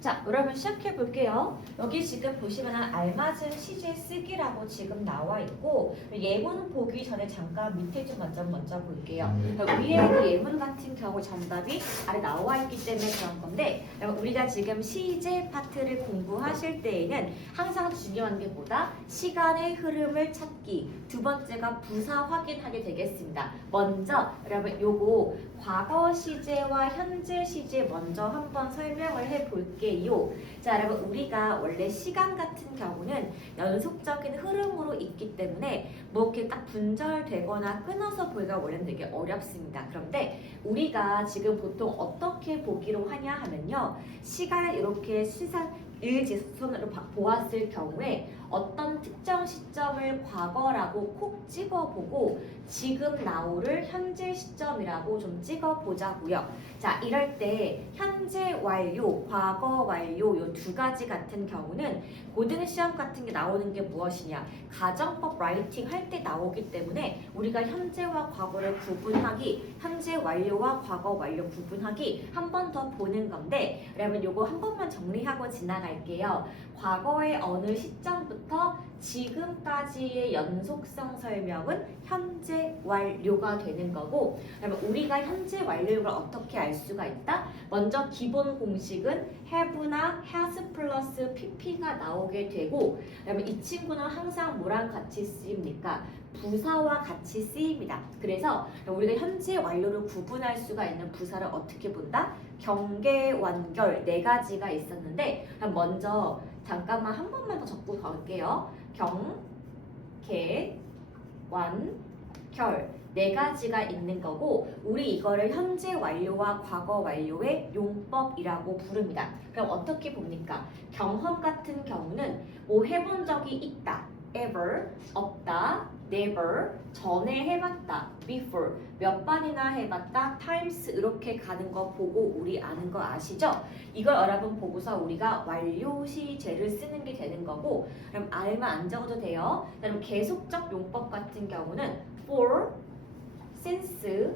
자, 그러면 시작해 볼게요. 여기 지금 보시면 알맞은 시제 쓰기라고 지금 나와 있고 예문 보기 전에 잠깐 밑에 좀 먼저 볼게요. 위에 그 예문 같은 경우 정답이 아래 나와 있기 때문에 그런 건데 우리가 지금 시제 파트를 공부하실 때에는 항상 중요한 게 뭐다? 시간의 흐름을 찾기. 두 번째가 부사 확인하게 되겠습니다. 먼저 여러분 요거 과거 시제와 현재 시제 먼저 한번 설명을 해 볼게요. 자, 여러분 우리가 원래 시간 같은 경우는 연속적인 흐름으로 있기 때문에 뭐 이렇게 딱 분절되거나 끊어서 보기가 원래는 되게 어렵습니다. 그런데 우리가 지금 보통 어떻게 보기로 하냐 하면요. 시간을 이렇게 일직선으로 보았을 경우에 어떤 특정 시점을 과거라고 콕 찍어보고 지금 나오를 현재 시점이라고 좀 찍어보자고요. 자, 이럴 때 현재 완료, 과거 완료 요 두 가지 같은 경우는 고등 시험 같은 게 나오는 게 무엇이냐? 가정법 라이팅 할 때 나오기 때문에 우리가 현재와 과거를 구분하기, 현재 완료와 과거 완료 구분하기 한 번 더 보는 건데 여러분 요거 한 번만 정리하고 지나갈게요. 과거의 어느 시점부터 지금까지의 연속성 설명은 현재 완료가 되는 거고 그러면 우리가 현재 완료를 어떻게 알 수가 있다? 먼저 기본 공식은 have나 has 플러스 pp가 나오게 되고 그러면 이 친구는 항상 뭐랑 같이 쓰입니까? 부사와 같이 쓰입니다. 그래서 우리가 현재 완료를 구분할 수가 있는 부사를 어떻게 본다? 경계, 완결 네 가지가 있었는데 먼저 잠깐만 한 번만 더 적고 갈게요. 경계, 완결 네 가지가 있는 거고 우리 이거를 현재 완료와 과거 완료의 용법이라고 부릅니다. 그럼 어떻게 봅니까? 경험 같은 경우는 뭐 해본 적이 있다. ever, 없다. never, 전에 해봤다. before, 몇 번이나 해봤다. times 이렇게 가는 거 보고 우리 아는 거 아시죠? 이걸 여러분 보고서 우리가 완료 시제를 쓰는 게 되는 거고 그럼 알만 안 적어도 돼요. 그럼 계속적 용법 같은 경우는 for, since,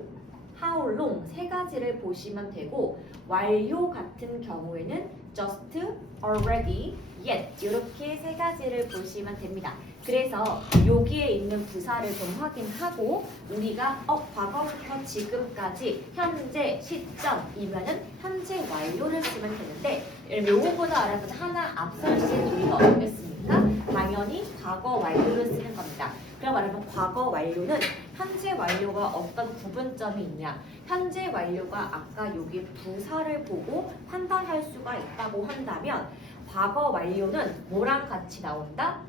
how long 세 가지를 보시면 되고 완료 같은 경우에는 just, already, yet 이렇게 세 가지를 보시면 됩니다. 그래서 여기에 있는 부사를 좀 확인하고 우리가 과거부터 지금까지 현재 시점이면은 현재 완료를 쓰면 되는데 요거보다 알아보자 하나 앞설 시는 우리가 어떻게 씁니까? 당연히 과거 완료를 쓰는 겁니다. 그럼 말하면 과거 완료는 현재 완료가 어떤 구분점이 있냐? 현재 완료가 아까 여기 부사를 보고 판단할 수가 있다고 한다면 과거 완료는 뭐랑 같이 나온다?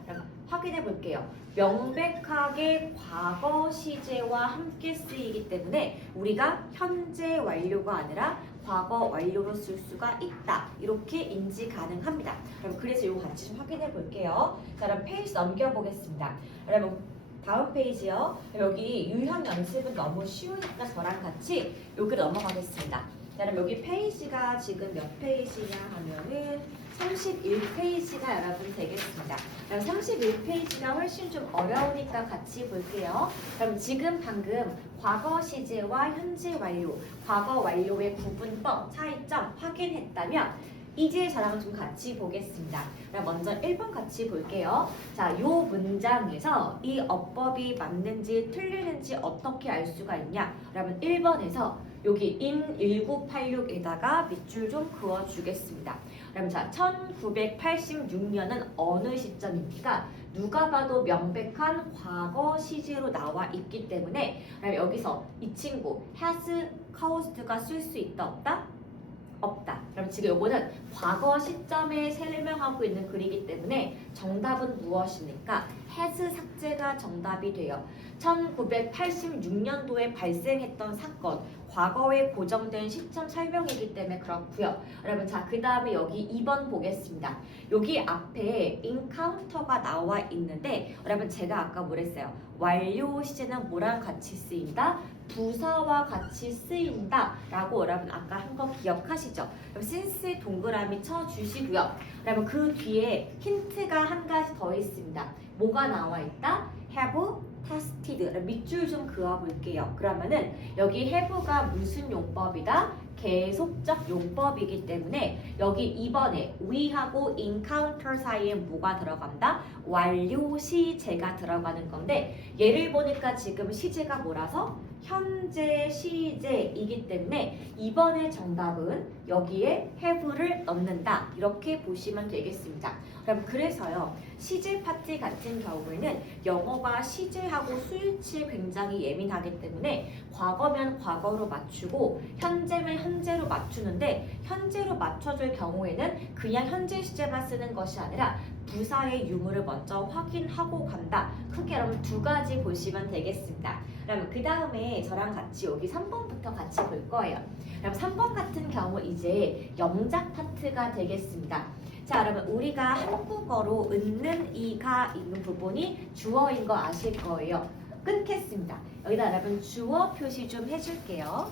확인해 볼게요. 명백하게 과거 시제와 함께 쓰이기 때문에 우리가 현재 완료가 아니라 과거 완료로 쓸 수가 있다. 이렇게 인지 가능합니다. 그럼 그래서 이거 같이 좀 확인해 볼게요. 자, 그럼 페이지 넘겨보겠습니다. 여러분 다음 페이지요. 여기 유형 연습은 너무 쉬우니까 저랑 같이 여기 넘어가겠습니다. 자, 그럼 여기 페이지가 지금 몇 페이지냐 하면은 31페이지가 여러분 되겠습니다. 그럼 31페이지가 훨씬 좀 어려우니까 같이 볼게요. 그럼 지금 방금 과거 시제와 현재 완료, 과거 완료의 구분법, 차이점 확인했다면 이제 저랑 좀 같이 보겠습니다. 그럼 먼저 1번 같이 볼게요. 자, 요 문장에서 이 어법이 맞는지 틀리는지 어떻게 알 수가 있냐? 그러면 1번에서 여기 in 1986에다가 밑줄 좀 그어주겠습니다. 그럼 자, 1986년은 어느 시점입니까? 누가 봐도 명백한 과거 시제로 나와 있기 때문에 그럼 여기서 이 친구 has caused가 쓸 수 있다 없다? 없다. 그럼 지금 요거는 과거 시점에 설명하고 있는 글이기 때문에 정답은 무엇입니까? has 삭제가 정답이 돼요. 1986년도에 발생했던 사건, 과거에 고정된 시점 설명이기 때문에 그렇고요. 여러분 자, 그 다음에 여기 2번 보겠습니다. 여기 앞에 encounter가 나와 있는데 여러분 제가 아까 뭐랬어요? 완료 시제는 뭐랑 같이 쓰인다? 부사와 같이 쓰인다 라고 여러분 아까 한 거 기억하시죠? 그럼 since 동그라미 쳐주시고요. 그러면 그 뒤에 힌트가 한 가지 더 있습니다. 뭐가 나와 있다? have tested. 밑줄 좀 그어볼게요. 그러면은 여기 have가 무슨 용법이다? 계속적 용법이기 때문에 여기 2번에 we하고 encounter 사이에 뭐가 들어간다? 완료 시제가 들어가는 건데 얘를 보니까 지금 시제가 뭐라서? 현재 시제이기 때문에 2번의 정답은 여기에 have를 넣는다. 이렇게 보시면 되겠습니다. 그럼 그래서요. 시제 파트 같은 경우에는 영어가 시제하고 수일치에 굉장히 예민하기 때문에 과거면 과거로 맞추고 현재면 현재로 맞추는데 현재로 맞춰줄 경우에는 그냥 현재 시제만 쓰는 것이 아니라 부사의 유무를 먼저 확인하고 간다. 크게 그럼 두 가지 보시면 되겠습니다. 그럼 그 다음에 저랑 같이 여기 3번부터 같이 볼 거예요. 그럼 3번 같은 경우 이제 영작 파트가 되겠습니다. 자, 여러분 우리가 한국어로 은는 이가 있는 부분이 주어인 거 아실 거예요. 끊겠습니다. 여기다 여러분 주어 표시 좀 해줄게요.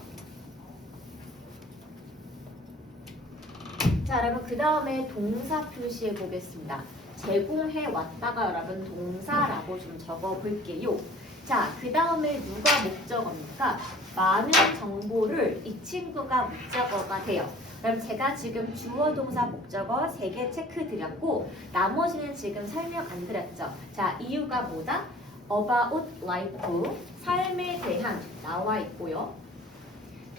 자, 여러분 그 다음에 동사 표시해 보겠습니다. 제공해 왔다가 여러분 동사라고 좀 적어 볼게요. 자, 그 다음에 누가 목적어입니까? 많은 정보를 이 친구가 목적어가 돼요. 그럼 제가 지금 주어, 동사, 목적어 3개 체크 드렸고 나머지는 지금 설명 안 드렸죠. 자, 이유가 뭐다? about life, 삶에 대한 나와 있고요.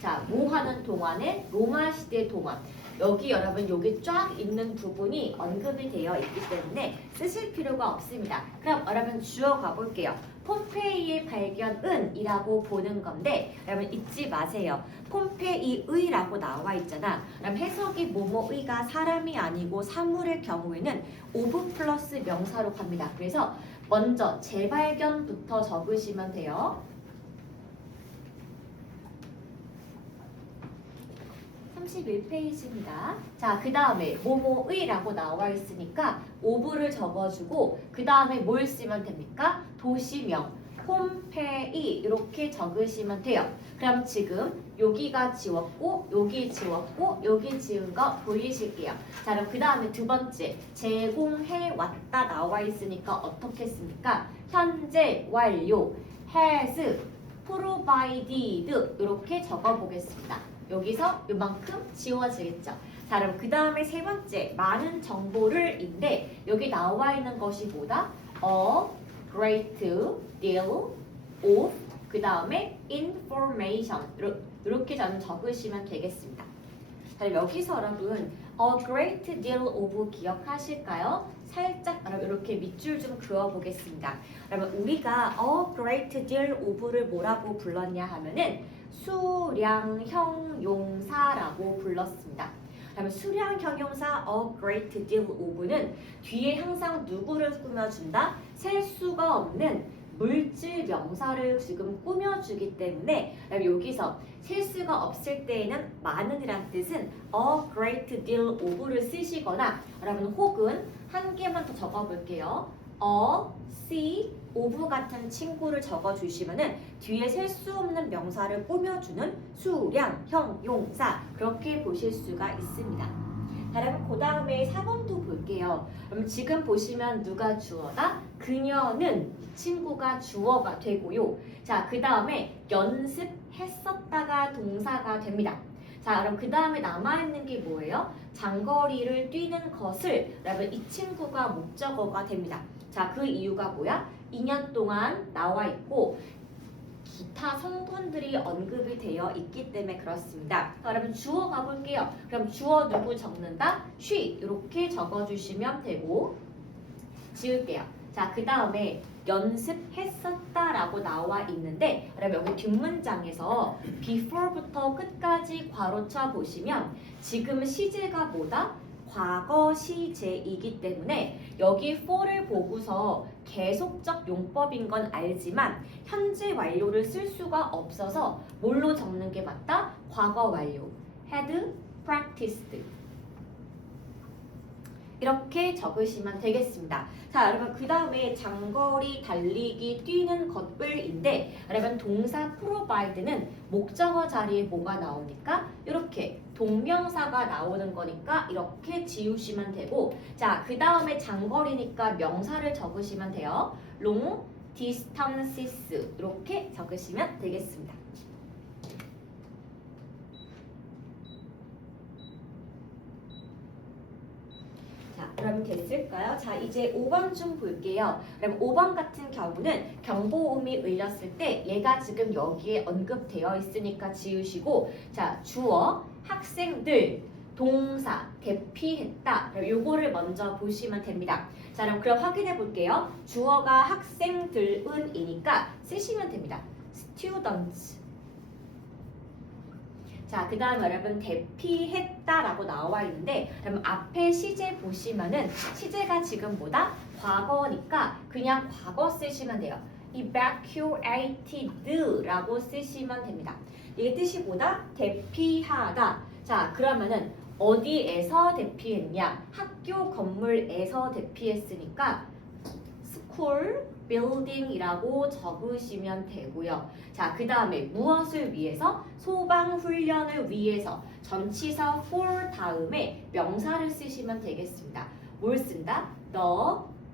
자, 뭐 하는 동안에 로마 시대 동안. 여기 여러분 여기 쫙 있는 부분이 언급이 되어 있기 때문에 쓰실 필요가 없습니다. 그럼 여러분 주어 가볼게요. 폼페이의 발견은 이라고 보는 건데 여러분 잊지 마세요. 폼페이의라고 나와 있잖아. 그럼 해석이 뭐뭐의가 사람이 아니고 사물의 경우에는 오브 플러스 명사로 갑니다. 그래서 먼저 재발견부터 적으시면 돼요. 31페이지입니다. 자, 그 다음에 뭐뭐의라고 나와 있으니까 오브를 적어주고 그 다음에 뭘 쓰면 됩니까? 도시명, 폼페이 이렇게 적으시면 돼요. 그럼 지금 여기가 지웠고 여기 지웠고 여기 지운 거 보이실게요. 자, 그럼 그 다음에 두 번째 제공해 왔다 나와 있으니까 어떻게 씁니까? 현재 완료, has provided 이렇게 적어보겠습니다. 여기서 이만큼 지워지겠죠. 자, 그럼 그 다음에 세 번째 많은 정보를 인데 여기 나와 있는 것이 뭐다? A great deal of 그 다음에 information 이렇게 저는 적으시면 되겠습니다. 자, 여기서 여러분 A great deal of 기억하실까요? 살짝 이렇게 밑줄 좀 그어보겠습니다. 여러분 우리가 A great deal of를 뭐라고 불렀냐 하면은 수량 형용사라고 불렀습니다. 그다음에 수량 형용사 a great deal of는 뒤에 항상 누구를 꾸며준다? 셀 수가 없는 물질 명사를 지금 꾸며주기 때문에 여기서 셀 수가 없을 때에는 많은이란 뜻은 a great deal of를 쓰시거나 여러분 혹은 한 개만 더 적어볼게요. a, c, of 같은 친구를 적어주시면은 뒤에 셀 수 없는 명사를 꾸며주는 수량, 형용사 그렇게 보실 수가 있습니다. 자, 여러분 그 다음에 4번도 볼게요. 그럼 지금 보시면 누가 주어다? 그녀는 친구가 주어가 되고요. 자, 그 다음에 연습했었다가 동사가 됩니다. 자, 그럼 그 다음에 남아있는 게 뭐예요? 장거리를 뛰는 것을 여러분 이 친구가 목적어가 됩니다. 자, 그 이유가 뭐야? 2년 동안 나와 있고 기타 성분들이 언급이 되어 있기 때문에 그렇습니다. 자, 여러분 주어 가볼게요. 그럼 주어 누구 적는다? she 이렇게 적어주시면 되고 지울게요. 자, 그 다음에 연습했었다라고 나와 있는데 여러분 여기 뒷문장에서 before부터 끝까지 괄호쳐 보시면 지금 시제가 뭐다? 과거 시제이기 때문에 여기 for를 보고서 계속적 용법인 건 알지만 현재 완료를 쓸 수가 없어서 뭘로 적는 게 맞다? 과거 완료. had practiced. 이렇게 적으시면 되겠습니다. 자, 여러분 그 다음에 장거리 달리기 뛰는 것을인데 여러분 동사 provide는 목적어 자리에 뭐가 나오니까 이렇게 동명사가 나오는 거니까 이렇게 지우시면 되고 자, 그 다음에 장거리니까 명사를 적으시면 돼요. long distances 이렇게 적으시면 되겠습니다. 그럼 됐을까요? 자, 이제 5번 좀 볼게요. 그럼 5번 같은 경우는 경보음이 울렸을 때 얘가 지금 여기에 언급되어 있으니까 지우시고 자, 주어, 학생들, 동사, 대피했다. 그럼 요거를 먼저 보시면 됩니다. 자, 그럼 확인해 볼게요. 주어가 학생들은이니까 쓰시면 됩니다. students. 자, 그 다음 여러분 대피했다라고 나와 있는데 그럼 앞에 시제 보시면은 시제가 지금 뭐다? 과거니까 그냥 과거 쓰시면 돼요. evacuated라고 쓰시면 됩니다. 이게 뜻이 뭐다? 대피하다. 자, 그러면은 어디에서 대피했냐? 학교 건물에서 대피했으니까 school building이라고 적으시면 되고요. 자, 그 다음에 무엇을 위해서? 소방훈련을 위해서 전치사 for 다음에 명사를 쓰시면 되겠습니다. 뭘 쓴다? The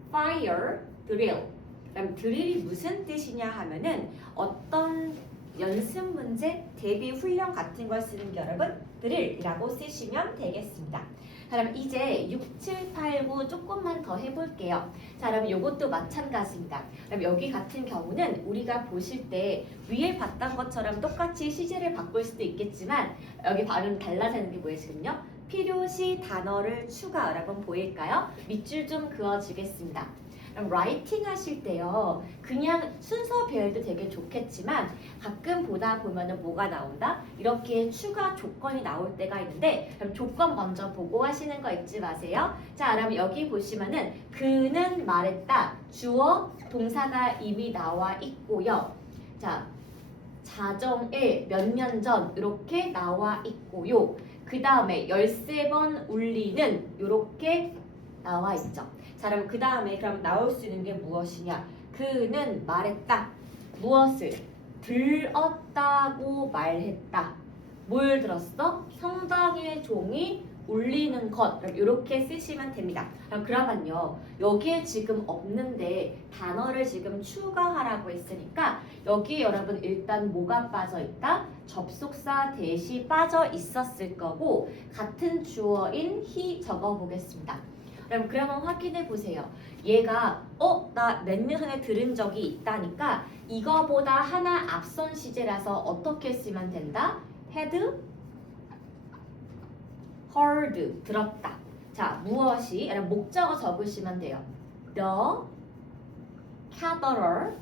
fire drill. 그럼 드릴이 무슨 뜻이냐 하면은 어떤 연습 문제, 대비 훈련 같은 걸 쓰는 게 여러분 드릴이라고 쓰시면 되겠습니다. 그럼 이제 6, 7, 8, 9 조금만 더 해볼게요. 자, 그럼 이것도 마찬가지입니다. 그럼 여기 같은 경우는 우리가 보실 때 위에 봤던 것처럼 똑같이 시제를 바꿀 수도 있겠지만 여기 발음 달라지는 게 뭐예요 지금요? 필요시 단어를 추가. 여러분 보일까요? 밑줄 좀 그어주겠습니다. 그럼 라이팅 하실 때요. 그냥 순서 배열도 되게 좋겠지만 가끔 보다 보면은 뭐가 나온다? 이렇게 추가 조건이 나올 때가 있는데 그럼 조건 먼저 보고 하시는 거 잊지 마세요. 자, 그럼 여기 보시면은 그는 말했다. 주어, 동사가 이미 나와 있고요. 자, 자정에 몇 년 전 이렇게 나와 있고요. 그 다음에 13번 울리는 이렇게 나와 있죠. 자, 그럼 그 다음에 그럼 나올 수 있는 게 무엇이냐? 그는 말했다. 무엇을? 들었다고 말했다. 뭘 들었어? 성당의 종이 울리는 것. 그럼 이렇게 쓰시면 됩니다. 그러면요. 여기에 지금 없는데 단어를 지금 추가하라고 했으니까 여기 여러분 일단 뭐가 빠져 있다? 접속사 대시 빠져 있었을 거고 같은 주어인 he 적어 보겠습니다. 그러면 확인해 보세요. 얘가 나 몇 년 전에 들은 적이 있다니까 이거보다 하나 앞선 시제라서 어떻게 쓰면 된다? had heard 들었다. 자, 무엇이? 목적어 적으시면 돼요. The catheter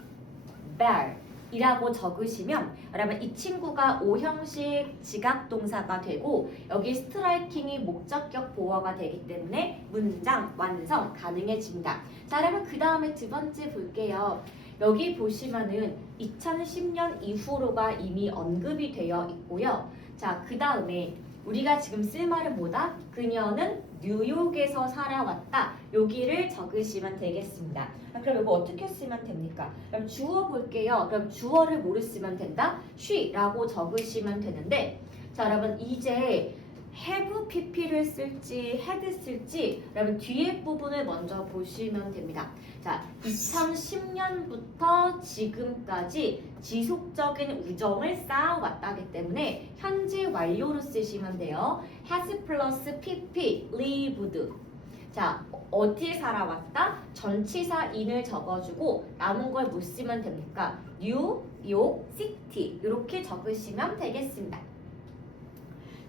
bell 이라고 적으시면 여러분 이 친구가 오형식 지각동사가 되고 여기 스트라이킹이 목적격 보어가 되기 때문에 문장 완성 가능해집니다. 자, 여러분 그 다음에 두 번째 볼게요. 여기 보시면은 2010년 이후로가 이미 언급이 되어 있고요. 자, 그 다음에 우리가 지금 쓸 말은 뭐다? 그녀는 뉴욕에서 살아왔다. 여기를 적으시면 되겠습니다. 그럼 이거 어떻게 쓰면 됩니까? 그럼 주어 볼게요. 그럼 주어를 뭐를 쓰면 된다? she라고 적으시면 되는데 자, 여러분 이제 have pp를 쓸지 had 쓸지 여러분 뒤에 부분을 먼저 보시면 됩니다. 자, 2010년부터 지금까지 지속적인 우정을 쌓아왔다기 때문에 현재 완료로 쓰시면 돼요. has 플러스 pp lived. 자, 어디에 살아왔다? 전치사 in을 적어주고 남은 걸 못 쓰면 됩니까? 뉴욕 시티 이렇게 적으시면 되겠습니다.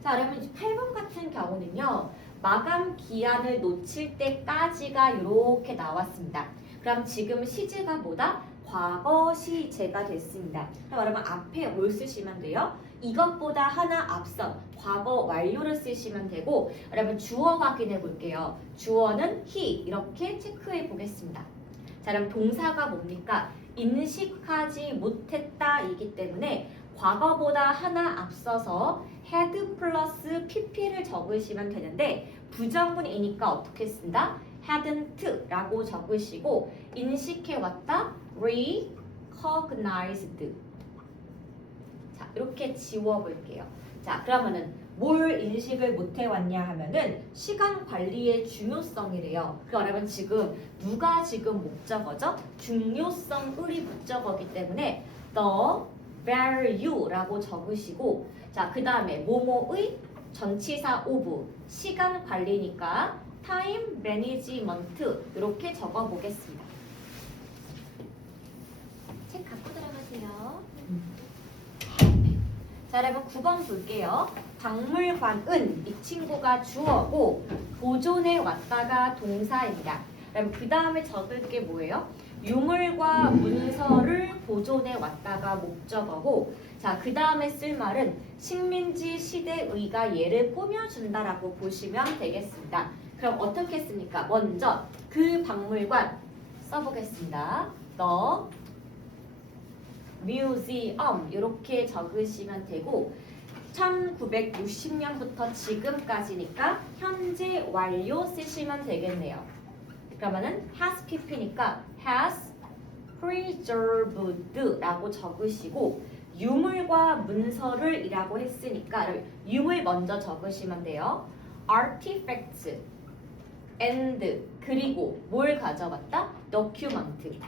자, 그러면 8번 같은 경우는요. 마감 기한을 놓칠 때까지가 이렇게 나왔습니다. 그럼 지금 시제가 뭐다? 과거 시제가 됐습니다. 그럼 여러분 앞에 뭘 쓰시면 돼요? 이것보다 하나 앞선 과거 완료를 쓰시면 되고 여러분 주어 확인해 볼게요. 주어는 he 이렇게 체크해 보겠습니다. 자, 그럼 동사가 뭡니까? 인식하지 못했다 이기 때문에 과거보다 하나 앞서서 had 플러스 pp를 적으시면 되는데 부정문이니까 어떻게 쓴다? hadn't 라고 적으시고 인식해왔다? recognized. 자, 이렇게 지워볼게요. 자, 그러면은 뭘 인식을 못해왔냐 하면은 시간 관리의 중요성이래요. 그러면 지금 누가 지금 목적어죠? 중요성을이 목적어기 때문에 the value라고 적으시고 자, 그 다음에 뭐뭐의 전치사 오브, 시간 관리니까 타임 매니지먼트 이렇게 적어보겠습니다. 책 갖고 들어가세요. 자, 여러분 9번 볼게요. 박물관은 이 친구가 주어고 보존해 왔다가 동사입니다. 그럼 그 다음에 적을 게 뭐예요? 유물과 문서를 보존해 왔다가 목적어고, 자, 그 다음에 쓸 말은 식민지 시대의가 얘를 꾸며준다라고 보시면 되겠습니다. 그럼 어떻게 씁니까? 먼저 그 박물관 써보겠습니다. The museum 이렇게 적으시면 되고, 1960년부터 지금까지니까 현재 완료 쓰시면 되겠네요. 그러면은 has pp니까 has preserved라고 적으시고, 유물과 문서를 이라고 했으니까 유물 먼저 적으시면 돼요. artifacts and 그리고 뭘 가져왔다? document.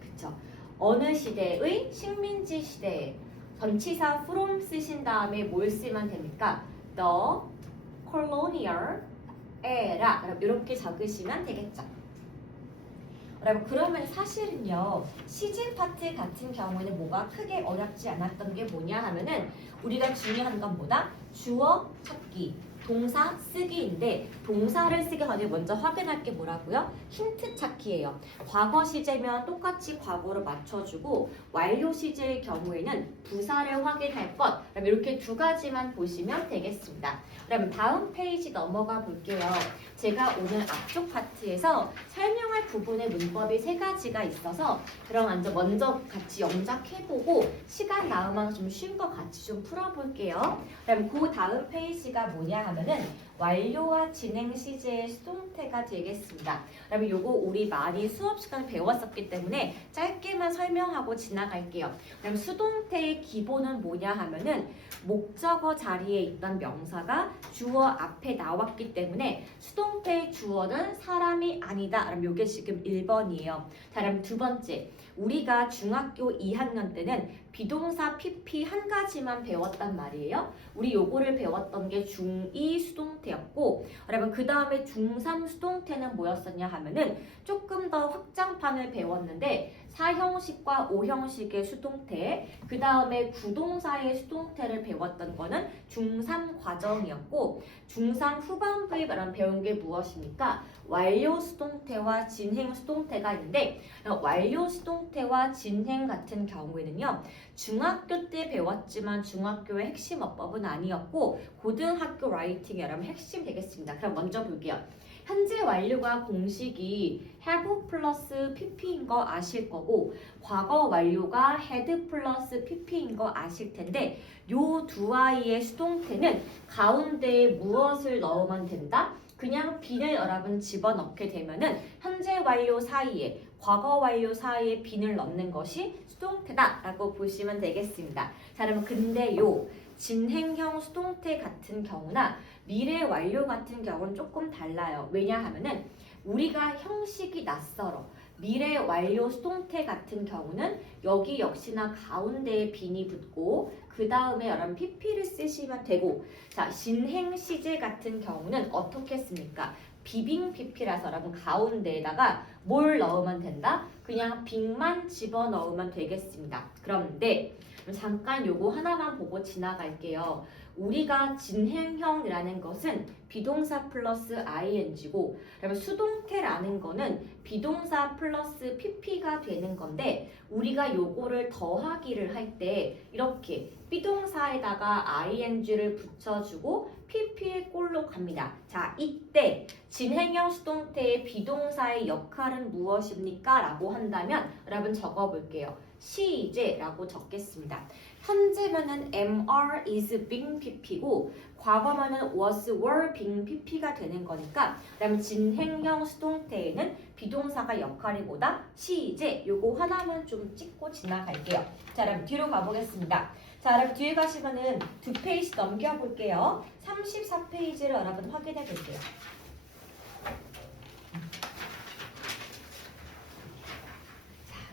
그쵸? 어느 시대의? 식민지 시대에. 전치사 from 쓰신 다음에 뭘 쓰면 됩니까? The colonial era. 이렇게 적으시면 되겠죠. 여러분, 그러면 사실은요, 시제 파트 같은 경우에는 뭐가 크게 어렵지 않았던 게 뭐냐 하면은, 우리가 중요한 건 뭐다? 주어 찾기, 동사 쓰기인데, 동사를 쓰기 전에 먼저 확인할 게 뭐라고요? 힌트 찾기예요. 과거 시제면 똑같이 과거로 맞춰주고, 완료 시제의 경우에는 부사를 확인할 것. 그럼 이렇게 두 가지만 보시면 되겠습니다. 그럼 다음 페이지 넘어가 볼게요. 제가 오늘 앞쪽 파트에서 설명할 부분의 문법이 3가지가 있어서, 그럼 먼저 같이 영작해보고 시간 나으면 좀 쉰 거 같이 좀 풀어볼게요. 그럼 그 다음 페이지가 뭐냐 하면은 완료와 진행 시제의 수동태가 되겠습니다. 그러면 요거 우리 많이 수업 시간에 배웠었기 때문에 짧게만 설명하고 지나갈게요. 그럼 수동태의 기본은 뭐냐 하면은 목적어 자리에 있던 명사가 주어 앞에 나왔기 때문에 수동태의 주어는 사람이 아니다. 그럼 요게 지금 1번이에요. 자, 그럼 두 번째. 우리가 중학교 2학년 때는 비동사 PP 한 가지만 배웠단 말이에요. 우리 요거를 배웠던 게 중2 수동태였고, 여러분 그 다음에 중3 수동태는 뭐였었냐 하면은 조금 더 확장판을 배웠는데 4형식과 5형식의 수동태, 그 다음에 구동사의 수동태를 배웠던 거는 중3 과정이었고, 중3 후반부에 배운 게 무엇입니까? 완료 수동태와 진행 수동태가 있는데, 완료 수동태와 진행 같은 경우에는요, 중학교 때 배웠지만 중학교의 핵심 어법은 아니었고, 고등학교 라이팅이 여러분 핵심 되겠습니다. 그럼 먼저 볼게요. 현재 완료가 공식이 have 플러스 pp인 거 아실 거고, 과거 완료가 had 플러스 pp인 거 아실 텐데, 요 두 아이의 수동태는 가운데에 무엇을 넣으면 된다? 그냥 빈을 여러분 집어넣게 되면은 현재 완료 사이에 과거 완료 사이에 빈을 넣는 것이 수동태다라고 보시면 되겠습니다. 자, 그러면 근데 요 진행형 수동태 같은 경우나 미래 완료 같은 경우는 조금 달라요. 왜냐하면은 우리가 형식이 낯설어. 미래 완료 수동태 같은 경우는 여기 역시나 가운데에 빈이 붙고 그 다음에 여러분 PP를 쓰시면 되고, 자, 진행 시제 같은 경우는 어떻게 씁니까? 비빙 PP라서 여러분 가운데에다가 뭘 넣으면 된다? 그냥 빙만 집어넣으면 되겠습니다. 그런데 잠깐 요거 하나만 보고 지나갈게요. 우리가 진행형이라는 것은 비동사 플러스 ing고, 그러면 수동태라는 거는 비동사 플러스 pp가 되는 건데, 우리가 요거를 더하기를 할 때 이렇게 비동사에다가 ing를 붙여주고 pp의 꼴로 갑니다. 자, 이때 진행형 수동태의 비동사의 역할은 무엇입니까? 라고 한다면 여러분 적어볼게요. 시제라고 적겠습니다. 현재면은 MR is being PP고, 과거면은 was were being PP가 되는 거니까, 그다음에 진행형 수동태에는 비동사가 역할이 뭐다? 시제. 요거 하나만 좀 찍고 지나갈게요. 자, 그럼 뒤로 가보겠습니다. 자, 여러분 뒤에 가시면은 2페이지 넘겨볼게요. 34페이지를 여러분 확인해 볼게요.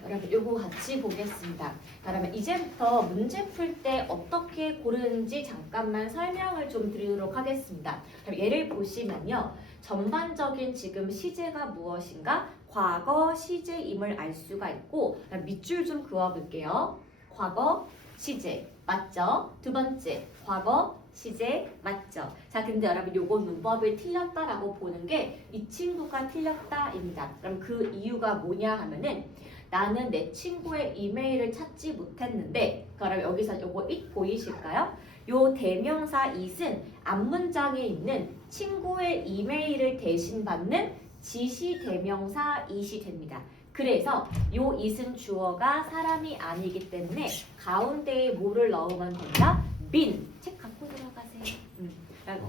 여러분 요거 같이 보겠습니다. 그러면 이제부터 문제 풀 때 어떻게 고르는지 잠깐만 설명을 좀 드리도록 하겠습니다. 그럼 예를 보시면요. 전반적인 지금 시제가 무엇인가? 과거 시제임을 알 수가 있고 밑줄 좀 그어볼게요. 과거 시제 맞죠? 두 번째 과거 시제 맞죠? 자 근데 여러분 요거 문법을 틀렸다라고 보는 게 이 친구가 틀렸다입니다. 그럼 그 이유가 뭐냐 하면은 나는 내 친구의 이메일을 찾지 못했는데 그럼 여기서 요거 it 보이실까요? 요 대명사 it은 앞문장에 있는 친구의 이메일을 대신 받는 지시 대명사 it이 됩니다. 그래서 요 it은 주어가 사람이 아니기 때문에 가운데에 뭐를 넣으면 된다? bin. 책 갖고 들어가세요.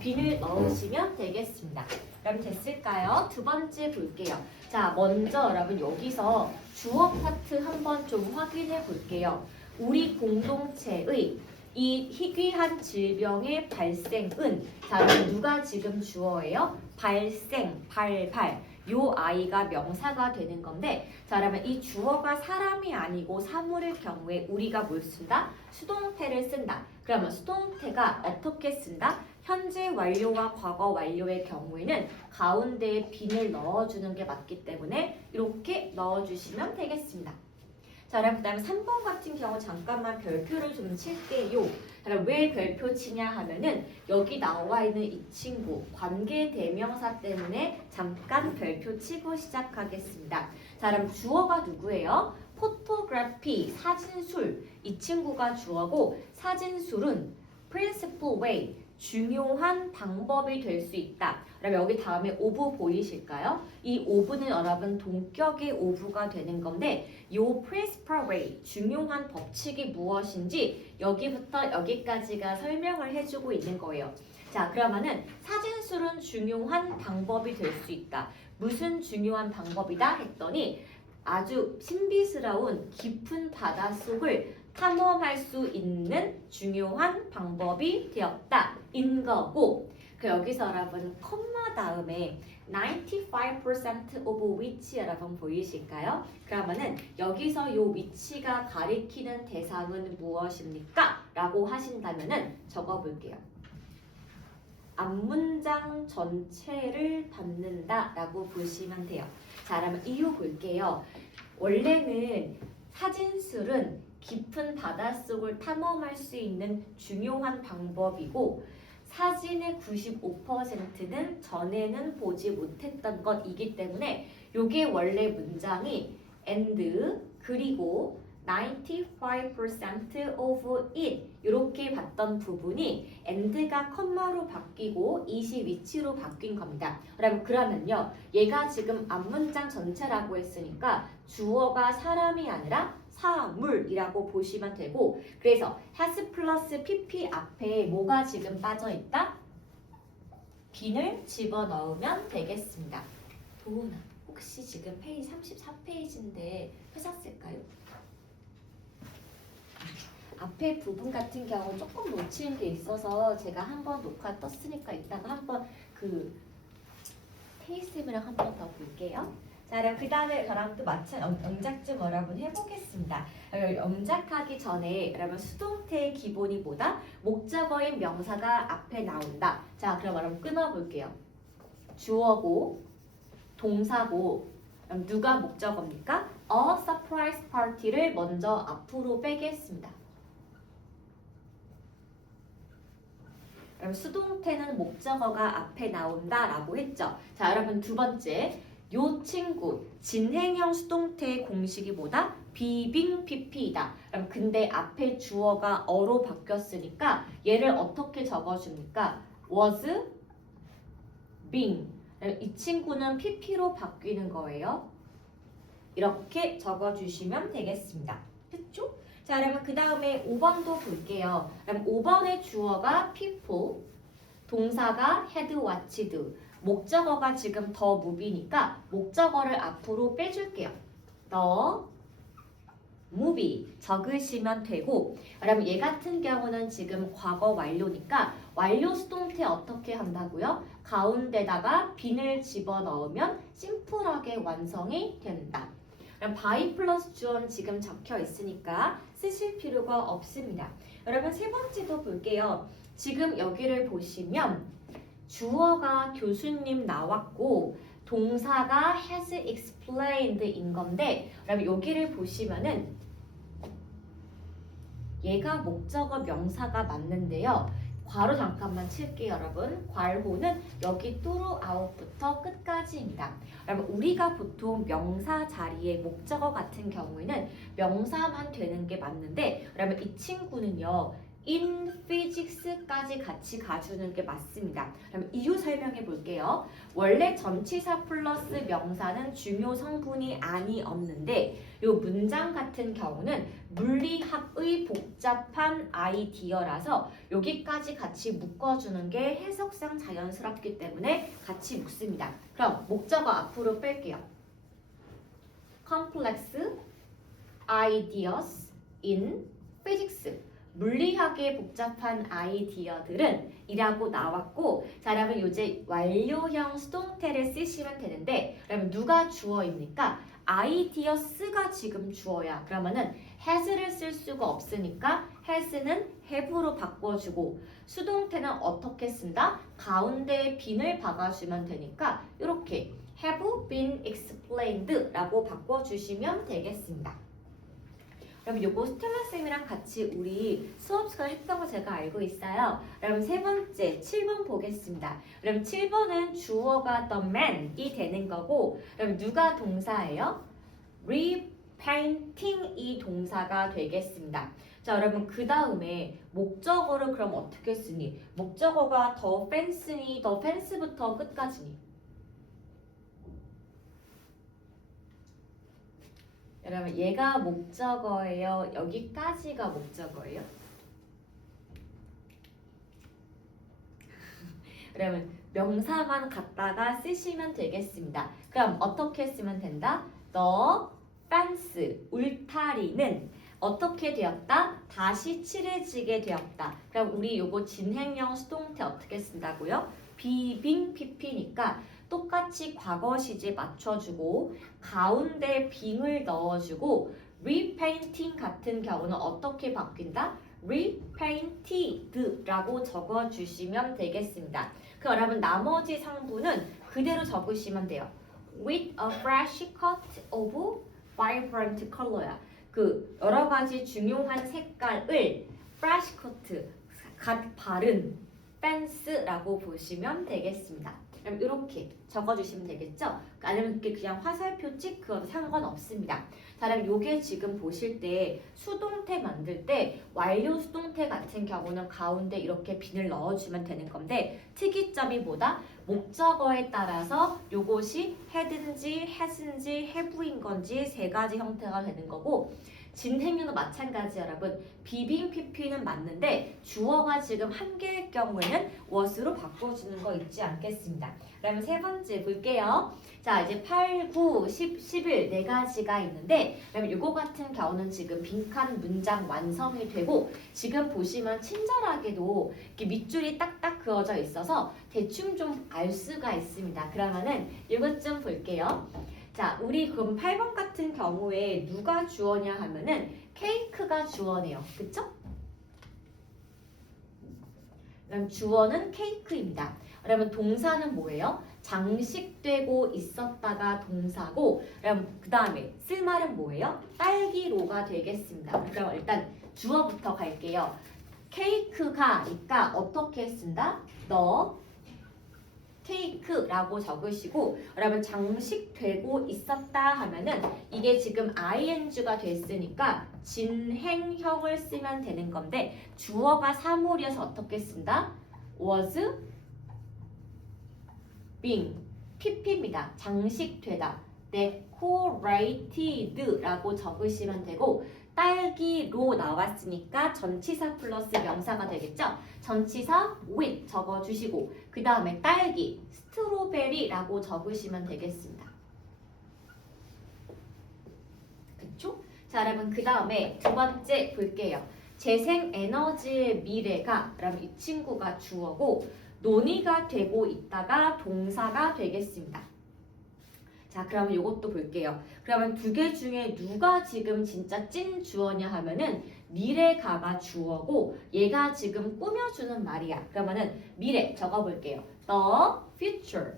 bin을 넣으시면 되겠습니다. 그럼 됐을까요? 두 번째 볼게요. 자, 먼저 여러분 여기서 주어 파트 한번 좀 확인해 볼게요. 우리 공동체의 이 희귀한 질병의 발생은 자, 누가 지금 주어예요? 발생, 발발. 요 아이가 명사가 되는 건데 자 그러면 이 주어가 사람이 아니고 사물일 경우에 우리가 뭘 쓴다? 수동태를 쓴다. 그러면 수동태가 어떻게 쓴다? 현재 완료와 과거 완료의 경우에는 가운데에 bin을 넣어주는 게 맞기 때문에 이렇게 넣어주시면 되겠습니다. 자, 그럼 그다음에 3번 같은 경우 잠깐만 별표를 좀 칠게요. 그럼 왜 별표 치냐 하면은 여기 나와 있는 이 친구 관계 대명사 때문에 잠깐 별표 치고 시작하겠습니다. 자, 그럼 주어가 누구예요? photography 사진술 이 친구가 주어고 사진술은 principal way 중요한 방법이 될 수 있다. 그럼 여기 다음에 of 보이실까요? 이 of는 여러분 동격의 of가 되는 건데 요 principal way 중요한 법칙이 무엇인지 여기부터 여기까지가 설명을 해주고 있는 거예요. 자 그러면은 사진술은 중요한 방법이 될 수 있다. 무슨 중요한 방법이다 했더니 아주 신비스러운 깊은 바닷속을 탐험할 수 있는 중요한 방법이 되었다 인 거고 그 여기서 여러분 콤마 다음에 95% of which 여러분 보이실까요? 그러면은 여기서 요 위치가 가리키는 대상은 무엇입니까? 라고 하신다면은 적어볼게요. 앞문장 전체를 받는다 라고 보시면 돼요. 자 그러면 이유 볼게요. 원래는 사진술은 깊은 바닷속을 탐험할 수 있는 중요한 방법이고 사진의 95%는 전에는 보지 못했던 것이기 때문에 이게 원래 문장이 and 그리고 95% of it 이렇게 봤던 부분이 and가 컴마로 바뀌고 it이 위치로 바뀐 겁니다. 그러면요 얘가 지금 앞문장 전체라고 했으니까 주어가 사람이 아니라 사물이라고 보시면 되고 그래서 has 플러스 pp 앞에 뭐가 지금 빠져있다? bin을 집어넣으면 되겠습니다. 도훈아 혹시 지금 페이지 34페이지인데 펴셨을까요? 앞에 부분 같은 경우 조금 놓치는 게 있어서 제가 한번 녹화 떴으니까 이따가 한번 그 테이쌤이랑 한번 더 볼게요. 자, 그럼 그 다음에 저랑 또 마찬 영작 좀 여러분 해보겠습니다. 영작하기 전에 여러분 수동태의 기본이 뭐다? 목적어인 명사가 앞에 나온다. 자, 그럼 여러분 끊어볼게요. 주어고 동사고 그럼 누가 목적어입니까? A surprise party를 먼저 앞으로 빼겠습니다. 그럼 수동태는 목적어가 앞에 나온다라고 했죠. 자, 여러분 두 번째. 요 친구 진행형 수동태의 공식이 뭐다? being pp이다. 그럼 근데 앞에 주어가 어로 바뀌었으니까 얘를 어떻게 적어줍니까? was being. 이 친구는 pp로 바뀌는 거예요. 이렇게 적어주시면 되겠습니다. 됐죠? 자, 그러면 그 다음에 5번도 볼게요. 그럼 5번의 주어가 people, 동사가 had watched, 목적어가 지금 더 무비니까 목적어를 앞으로 빼줄게요. the movie 적으시면 되고 그러면 얘 같은 경우는 지금 과거 완료니까 완료 수동태 어떻게 한다고요? 가운데다가 bin을 집어넣으면 심플하게 완성이 된다. 그럼 by 플러스 주어는 지금 적혀 있으니까 쓰실 필요가 없습니다. 여러분 세 번째도 볼게요. 지금 여기를 보시면 주어가 교수님 나왔고 동사가 has explained인 건데 여러분 여기를 보시면은 얘가 목적어 명사가 맞는데요. 괄호 잠깐만 칠게요, 여러분. 괄호는 여기 throughout부터 끝까지입니다. 여러분 우리가 보통 명사 자리에 목적어 같은 경우에는 명사만 되는 게 맞는데 여러분 이 친구는요. in physics까지 같이 가주는 게 맞습니다. 그럼 이유 설명해 볼게요. 원래 전치사 플러스 명사는 중요 성분이 없는데 이 문장 같은 경우는 물리학의 복잡한 아이디어라서 여기까지 같이 묶어주는 게 해석상 자연스럽기 때문에 같이 묶습니다. 그럼 목적어 앞으로 뺄게요. complex ideas in physics. 물리학의 복잡한 아이디어들은 이라고 나왔고 자 여러분 이제 완료형 수동태를 쓰시면 되는데 여러분 누가 주어입니까? ideas가 지금 주어야. 그러면은 has를 쓸 수가 없으니까 has는 have로 바꿔주고 수동태는 어떻게 쓴다? 가운데에 bean을 박아주면 되니까 이렇게 have been explained 라고 바꿔주시면 되겠습니다. 여러분 요거 스텔라쌤이랑 같이 우리 수업 시간에 했던 거 제가 알고 있어요. 여러분 세 번째 7번 보겠습니다. 여러분 7번은 주어가 the man이 되는 거고 여러분 누가 동사예요? repainting이 동사가 되겠습니다. 자 여러분 그 다음에 목적어를 그럼 어떻게 쓰니? 목적어가 the fence니 the fence부터 끝까지니? 여러분 얘가 목적어예요? 여기까지가 목적어예요? 여러분 명사만 갖다가 쓰시면 되겠습니다. 그럼 어떻게 쓰면 된다? The fence, 울타리는 어떻게 되었다? 다시 칠해지게 되었다. 그럼 우리 요거 진행형 수동태 어떻게 쓴다고요? being pp니까 똑같이 과거 시제 맞춰주고 가운데 빙을 넣어주고 repainting 같은 경우는 어떻게 바뀐다? repainted라고 적어주시면 되겠습니다. 그럼 여러분 나머지 상부는 그대로 적으시면 돼요. with a fresh coat of vibrant color야. 그 여러 가지 중요한 색깔을 fresh coat, 갓 바른 fence라고 보시면 되겠습니다. 그럼 이렇게 적어주시면 되겠죠? 아니면 이렇게 그냥 화살표 찍어도 상관없습니다. 자, 그럼 요게 지금 보실 때 수동태 만들 때 완료 수동태 같은 경우는 가운데 이렇게 빈을 넣어주면 되는 건데 특이점이 뭐다? 목적어에 따라서 요것이 had인지 has인지 have인 건지 세 가지 형태가 되는 거고 진행형도 마찬가지 여러분. 비빙 pp는 맞는데 주어가 지금 한 개일 경우에는 was로 바꿔주는 거 잊지 않겠습니다. 그러면 세 번째 볼게요. 자 이제 8, 9, 10, 11 네 가지가 있는데 그러면 이거 같은 경우는 지금 빈칸 문장 완성이 되고 지금 보시면 친절하게도 이렇게 밑줄이 딱딱 그어져 있어서 대충 좀 알 수가 있습니다. 그러면은 이것 좀 볼게요. 자, 우리 그럼 8번 같은 경우에 누가 주어냐 하면은 케이크가 주어네요. 그쵸? 그럼 주어는 케이크입니다. 그러면 동사는 뭐예요? 장식되고 있었다가 동사고 그럼 그 다음에 쓸 말은 뭐예요? 딸기로가 되겠습니다. 그럼 일단 주어부터 갈게요. 케이크가니까 어떻게 쓴다? 너 케이크라고 적으시고 여러분 장식되고 있었다 하면은 이게 지금 ing가 됐으니까 진행형을 쓰면 되는 건데 주어가 사물이어서 어떻게 쓴다? was being pp입니다. 장식되다 decorated라고 적으시면 되고 딸기로 나왔으니까 전치사 플러스 명사가 되겠죠? 전치사 with 적어주시고 그 다음에 딸기, 스트로베리라고 적으시면 되겠습니다. 그쵸? 자 여러분 그 다음에 두 번째 볼게요. 재생에너지의 미래가 그럼 이 친구가 주어고 논의가 되고 있다가 동사가 되겠습니다. 자, 그러면 이것도 볼게요. 그러면 두 개 중에 누가 지금 진짜 찐 주어냐 하면은 미래가가 주어고 얘가 지금 꾸며주는 말이야. 그러면은 미래 적어볼게요. The future.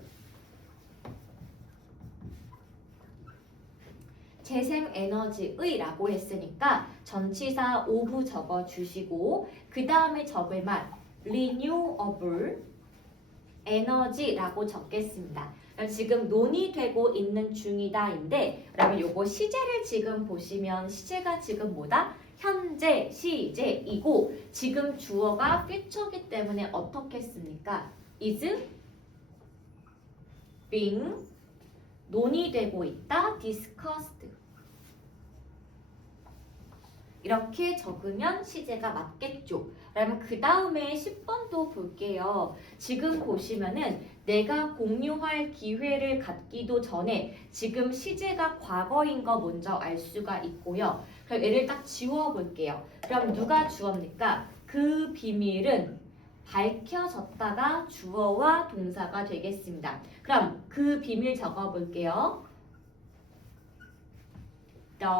재생에너지의 라고 했으니까 전치사 of 적어주시고 그 다음에 적을 말 renewable 에너지라고 적겠습니다. 지금 논의되고 있는 중이다인데 그러면 요거 시제를 지금 보시면 시제가 지금 뭐다? 현재 시제이고 지금 주어가 future이기 때문에 어떻게 씁니까? is being 논의되고 있다 discussed 이렇게 적으면 시제가 맞겠죠. 그러면 그 다음에 10번도 볼게요. 지금 보시면은 내가 공유할 기회를 갖기도 전에 지금 시제가 과거인 거 먼저 알 수가 있고요. 그럼 얘를 딱 지워볼게요. 그럼 누가 주어입니까? 그 비밀은 밝혀졌다가 주어와 동사가 되겠습니다. 그럼 그 비밀 적어볼게요. The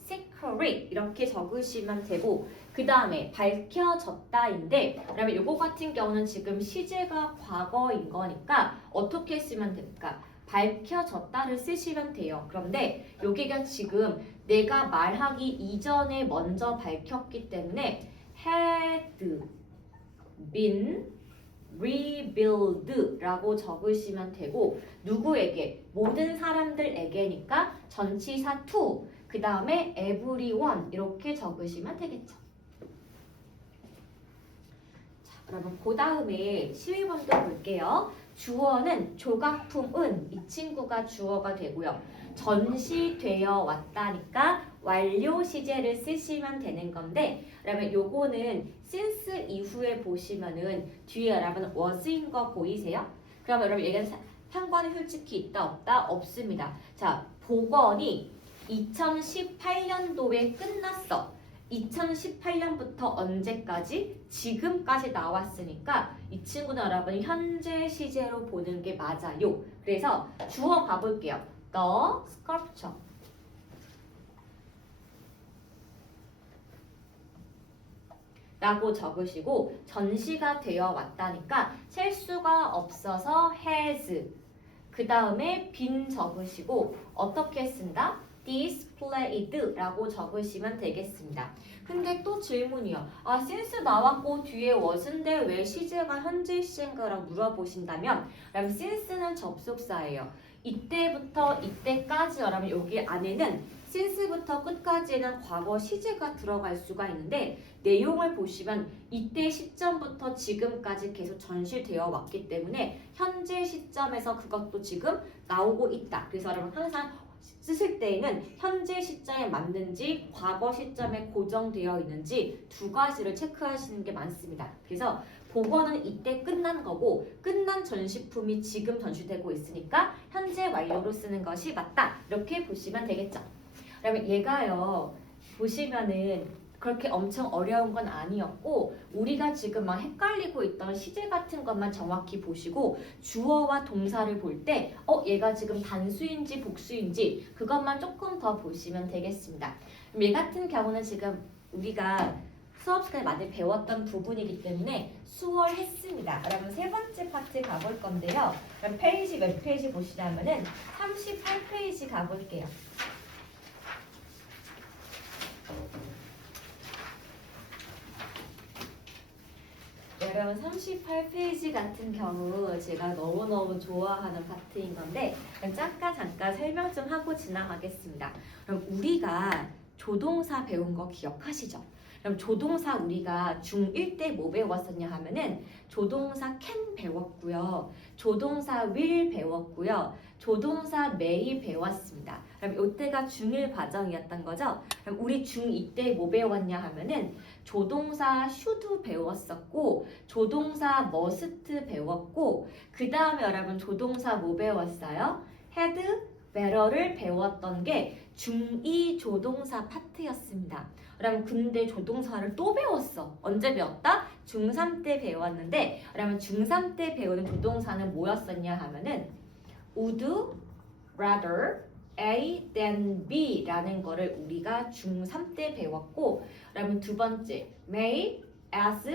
secret 이렇게 적으시면 되고 그 다음에 밝혀졌다인데 그러면 이거 같은 경우는 지금 시제가 과거인 거니까 어떻게 쓰면 될까? 밝혀졌다를 쓰시면 돼요. 그런데 여기가 지금 내가 말하기 이전에 먼저 밝혔기 때문에 had been rebuild 라고 적으시면 되고 누구에게? 모든 사람들에게니까 전치사 to 그 다음에 everyone 이렇게 적으시면 되겠죠. 자, 그러면 그 다음에 12번도 볼게요. 주어는 조각품은 이 친구가 주어가 되고요. 전시되어 왔다니까 완료 시제를 쓰시면 되는 건데 그러면 요거는 since 이후에 보시면은 뒤에 여러분 was인 거 보이세요? 그러면 여러분 얘는 상관이 솔직히 있다 없다? 없습니다. 자, 복원이 2018년도에 끝났어. 2018년부터 언제까지? 지금까지 나왔으니까 이 친구는 여러분 현재 시제로 보는 게 맞아요. 그래서 주어 가볼게요. The sculpture. 라고 적으시고 전시가 되어 왔다니까 셀 수가 없어서 has 그 다음에 been 적으시고 어떻게 쓴다? displayed 라고 적으시면 되겠습니다. 근데 또 질문이요. 아, since 나왔고 뒤에 was인데 왜 시제가 현재 시제인가라고 물어보신다면 그럼 since는 접속사예요. 이때부터 이때까지 여러분 여기 안에는 since부터 끝까지는 과거 시제가 들어갈 수가 있는데 내용을 보시면 이때 시점부터 지금까지 계속 전시되어 왔기 때문에 현재 시점에서 그것도 지금 나오고 있다. 그래서 여러분 항상 쓰실 때에는 현재 시점에 맞는지 과거 시점에 고정되어 있는지 두 가지를 체크하시는 게 많습니다. 그래서 복원은 이때 끝난 거고 끝난 전시품이 지금 전시되고 있으니까 현재 완료로 쓰는 것이 맞다. 이렇게 보시면 되겠죠. 그러면 얘가요. 보시면은 그렇게 엄청 어려운 건 아니었고 우리가 지금 막 헷갈리고 있던 시제 같은 것만 정확히 보시고 주어와 동사를 볼 때 얘가 지금 단수인지 복수인지 그것만 조금 더 보시면 되겠습니다. 그럼 얘 같은 경우는 지금 우리가 수업 시간에 많이 배웠던 부분이기 때문에 수월했습니다. 그러면 세 번째 파트 가볼 건데요. 그럼 페이지 몇 페이지 보시냐면은 38페이지 가볼게요. 여러분 38페이지 같은 경우 제가 너무너무 좋아하는 파트인 건데 잠깐 설명 좀 하고 지나가겠습니다. 그럼 우리가 조동사 배운 거 기억하시죠? 그럼 조동사 우리가 중1 때 뭐 배웠었냐 하면은 조동사 can 배웠고요. 조동사 will 배웠고요. 조동사 may 배웠습니다. 그럼 이때가 중1 과정이었던 거죠. 그럼 우리 중2 때 뭐 배웠냐 하면은 조동사 should 배웠었고 조동사 must 배웠고 그 다음에 여러분 조동사 뭐 배웠어요? had, better를 배웠던 게 중2 조동사 파트였습니다. 그러면 근데 조동사를 또 배웠어. 언제 배웠다? 중3 때 배웠는데 그러면 중3 때 배우는 조동사는 뭐였었냐 하면은 would, rather A than B라는 거를 우리가 중3 때 배웠고, 그러면 두 번째 may as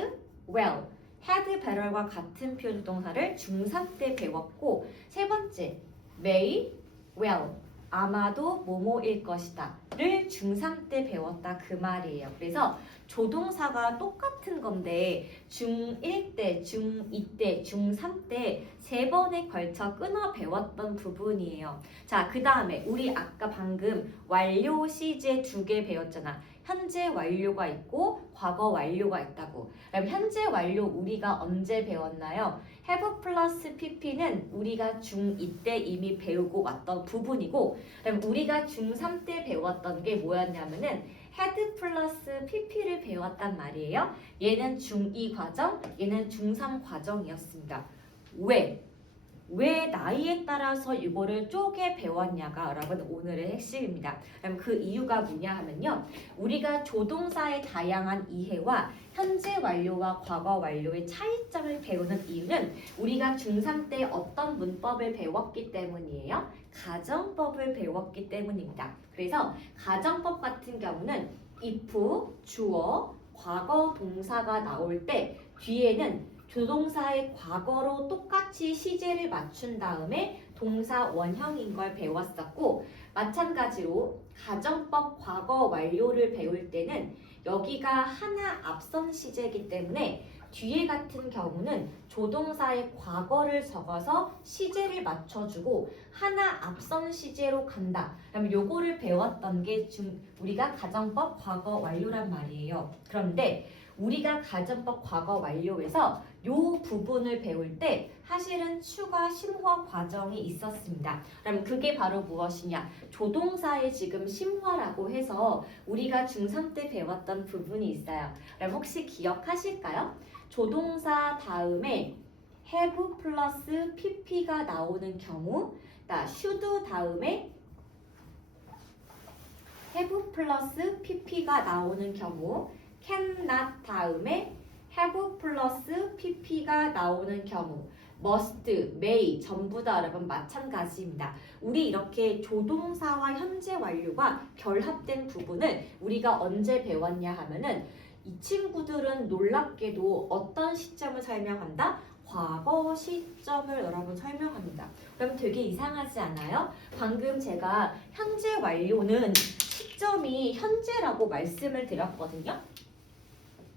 well had better과 같은 표현 동사를 중3 때 배웠고, 세 번째 may well 아마도 뭐뭐일 것이다를 중3 때 배웠다 그 말이에요. 그래서 조동사가 똑같은 건데 중1 때, 중2 때, 중3 때 세 번에 걸쳐 끊어 배웠던 부분이에요. 자, 그 다음에 우리 아까 방금 완료 시제 2개 배웠잖아. 현재 완료가 있고 과거 완료가 있다고. 그럼 현재 완료 우리가 언제 배웠나요? have 플러스 pp는 우리가 중2 때 이미 배우고 왔던 부분이고, 그럼 우리가 중3 때 배웠던 게 뭐였냐면은 had 플러스 pp를 배웠단 말이에요. 얘는 중2 과정, 얘는 중3 과정이었습니다. 왜 나이에 따라서 이거를 쪼개 배웠냐가 여러분 오늘의 핵심입니다. 그럼 그 이유가 뭐냐 하면요. 우리가 조동사의 다양한 이해와 현재 완료와 과거 완료의 차이점을 배우는 이유는 우리가 중3 때 어떤 문법을 배웠기 때문이에요. 가정법을 배웠기 때문입니다. 그래서 가정법 같은 경우는 if, 주어, 과거 동사가 나올 때 뒤에는 조동사의 과거로 똑같이 시제를 맞춘 다음에 동사 원형인 걸 배웠었고, 마찬가지로 가정법 과거 완료를 배울 때는 여기가 하나 앞선 시제이기 때문에 뒤에 같은 경우는 조동사의 과거를 적어서 시제를 맞춰주고 하나 앞선 시제로 간다. 그러면 요거를 배웠던 게 우리가 가정법 과거 완료란 말이에요. 그런데 우리가 가정법 과거 완료에서 요 부분을 배울 때 사실은 추가 심화 과정이 있었습니다. 그럼 그게 바로 무엇이냐? 조동사의 지금 심화라고 해서 우리가 중3 때 배웠던 부분이 있어요. 그럼 혹시 기억하실까요? 조동사 다음에 have 플러스 pp가 나오는 경우, should 다음에 have 플러스 pp가 나오는 경우, cannot 다음에 have 플러스 pp가 나오는 경우, must, may 전부 다 여러분 마찬가지입니다. 우리 이렇게 조동사와 현재 완료가 결합된 부분을 우리가 언제 배웠냐 하면은 이 친구들은 놀랍게도 어떤 시점을 설명한다? 과거 시점을 여러분 설명합니다. 그럼 되게 이상하지 않아요? 방금 제가 현재 완료는 시점이 현재라고 말씀을 드렸거든요.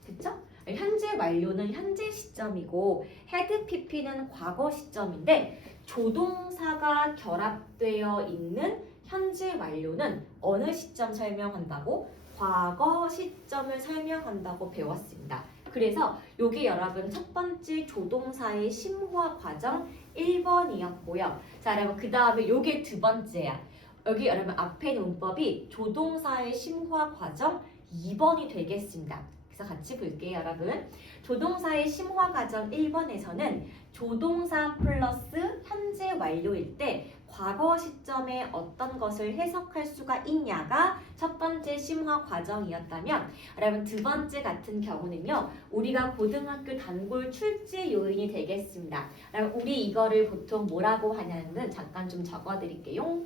그쵸? 현재 완료는 현재 시점이고 had pp는 과거 시점인데 조동사가 결합되어 있는 현재 완료는 어느 시점 설명한다고? 과거 시점을 설명한다고 배웠습니다. 그래서 여기 여러분 첫 번째 조동사의 심화 과정 1번이었고요. 자, 여러분 그 다음에 요게 두 번째야. 여기 여러분 앞에 문법이 조동사의 심화 과정 2번이 되겠습니다. 그래서 같이 볼게요, 여러분. 조동사의 심화 과정 1번에서는 조동사 플러스 현재 완료일 때 과거 시점에 어떤 것을 해석할 수가 있냐가 첫 번째 심화 과정이었다면, 여러분 두 번째 같은 경우는요, 우리가 고등학교 단골 출제 요인이 되겠습니다. 여러분 우리 이거를 보통 뭐라고 하냐는 잠깐 좀 적어드릴게요.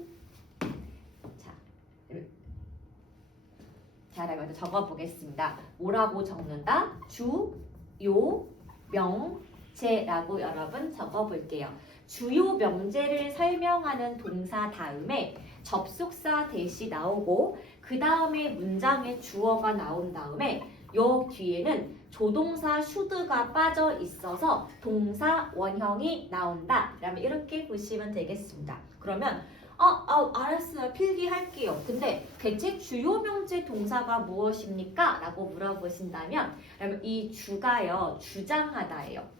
자, 여러분 적어보겠습니다. 뭐라고 적는다? 주, 요, 명, 제라고 여러분 적어볼게요. 주요 명제를 설명하는 동사 다음에 접속사 대시 나오고 그 다음에 문장에 주어가 나온 다음에 요 뒤에는 조동사 should가 빠져 있어서 동사 원형이 나온다. 그러면 이렇게 보시면 되겠습니다. 그러면 알았어요. 필기할게요. 근데 대체 주요 명제 동사가 무엇입니까? 라고 물어보신다면 그러면 이 주가요. 주장하다예요.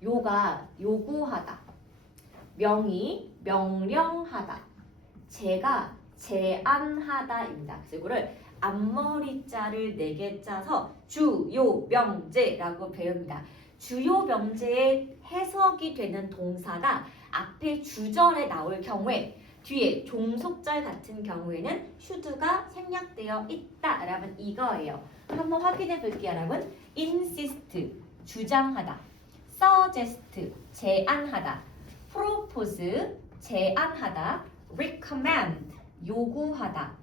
요가 요구하다, 명이 명령하다, 제가 제안하다입니다. 그래서 이거를 앞머리자를 4개 짜서 주요 명제라고 배웁니다. 주요 명제의 해석이 되는 동사가 앞에 주절에 나올 경우에 뒤에 종속절 같은 경우에는 should가 생략되어 있다. 여러분 이거예요. 한번 확인해 볼게요. 여러분 insist 주장하다, suggest 제안하다, propose 제안하다, recommend 요구하다,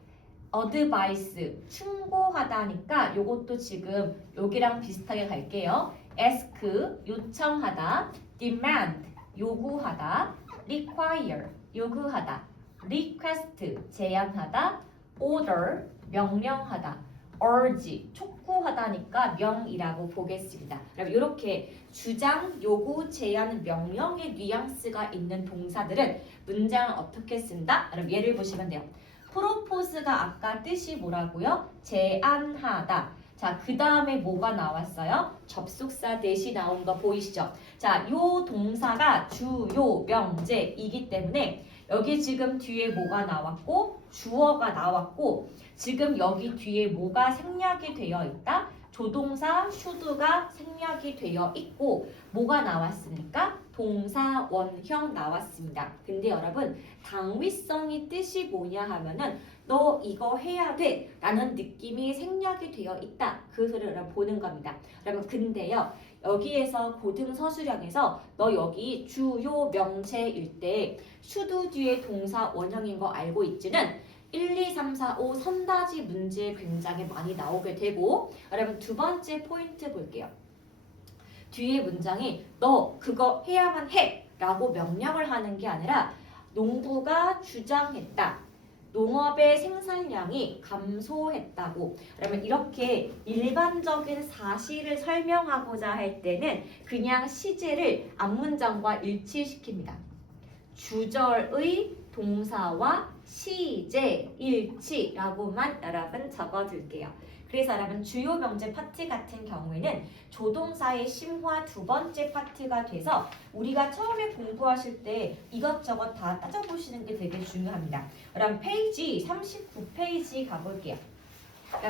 advice 충고하다니까 요것도 지금 여기랑 비슷하게 갈게요. ask 요청하다, demand 요구하다, require 요구하다, request 제안하다, order 명령하다, urge 촉구하다니까 명이라고 보겠습니다. 그럼 이렇게 주장, 요구, 제안, 명령의 뉘앙스가 있는 동사들은 문장을 어떻게 쓴다? 그럼 예를 보시면 돼요. propose가 아까 뜻이 뭐라고요? 제안하다. 자, 그 다음에 뭐가 나왔어요? 접속사 대시 나온 거 보이시죠? 자, 요 동사가 주요, 명제이기 때문에 여기 지금 뒤에 뭐가 나왔고 주어가 나왔고 지금 여기 뒤에 뭐가 생략이 되어 있다? 조동사 should가 생략이 되어 있고 뭐가 나왔습니까? 동사 원형 나왔습니다. 근데 여러분 당위성이 뜻이 뭐냐 하면은 너 이거 해야 돼 라는 느낌이 생략이 되어 있다. 그 소리를 여러분 보는 겁니다. 여러분 근데요. 여기에서 고등서술형에서 너 여기 주요 명체일 때 should 뒤에 동사 원형인 거 알고 있지는 1, 2, 3, 4, 5 선다지 문제에 굉장히 많이 나오게 되고 여러분 두 번째 포인트 볼게요. 뒤에 문장이 너 그거 해야만 해 라고 명령을 하는 게 아니라 농부가 주장했다. 농업의 생산량이 감소했다고. 그러면 이렇게 일반적인 사실을 설명하고자 할 때는 그냥 시제를 앞문장과 일치시킵니다. 주절의 동사와 시제 일치라고만 여러분 적어둘게요. 그래서 여러분 주요 명제 파트 같은 경우에는 조동사의 심화 두 번째 파트가 돼서 우리가 처음에 공부하실 때 이것저것 다 따져보시는 게 되게 중요합니다. 그럼 페이지 39페이지 가볼게요.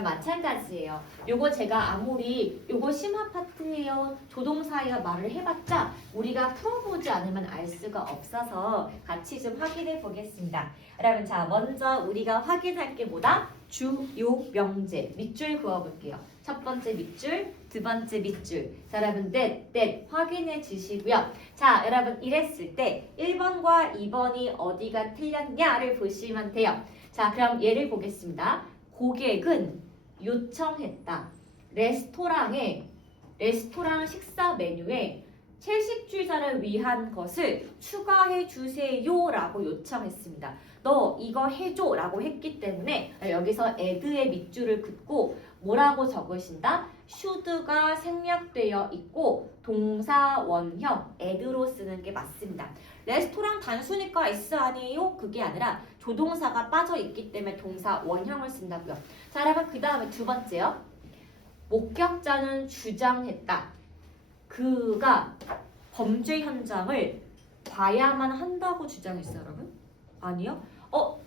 마찬가지예요. 요거 제가 아무리 요거 심화 파트예요, 조동사예요 말을 해봤자 우리가 풀어보지 않으면 알 수가 없어서 같이 좀 확인해 보겠습니다. 여러분 자 먼저 우리가 확인할 게 뭐다? 주요 명제 밑줄 그어볼게요. 첫 번째 밑줄, 두 번째 밑줄. 자 여러분 that 확인해 주시고요. 자 여러분 이랬을 때 1번과 2번이 어디가 틀렸냐를 보시면 돼요. 자 그럼 예를 보겠습니다. 고객은 요청했다. 레스토랑 식사 메뉴에 채식주의자를 위한 것을 추가해 주세요 라고 요청했습니다. 너 이거 해줘 라고 했기 때문에 여기서 add의 밑줄을 긋고 뭐라고 적으신다? should가 생략되어 있고 동사 원형 add로 쓰는 게 맞습니다. 레스토랑 단수니까 S 아니에요? 그게 아니라 조동사가 빠져 있기 때문에 동사 원형을 쓴다고요. 자, 여러분 그 다음에 두 번째요. 목격자는 주장했다. 그가 범죄 현장을 봐야만 한다고 주장했어요, 여러분? 아니요.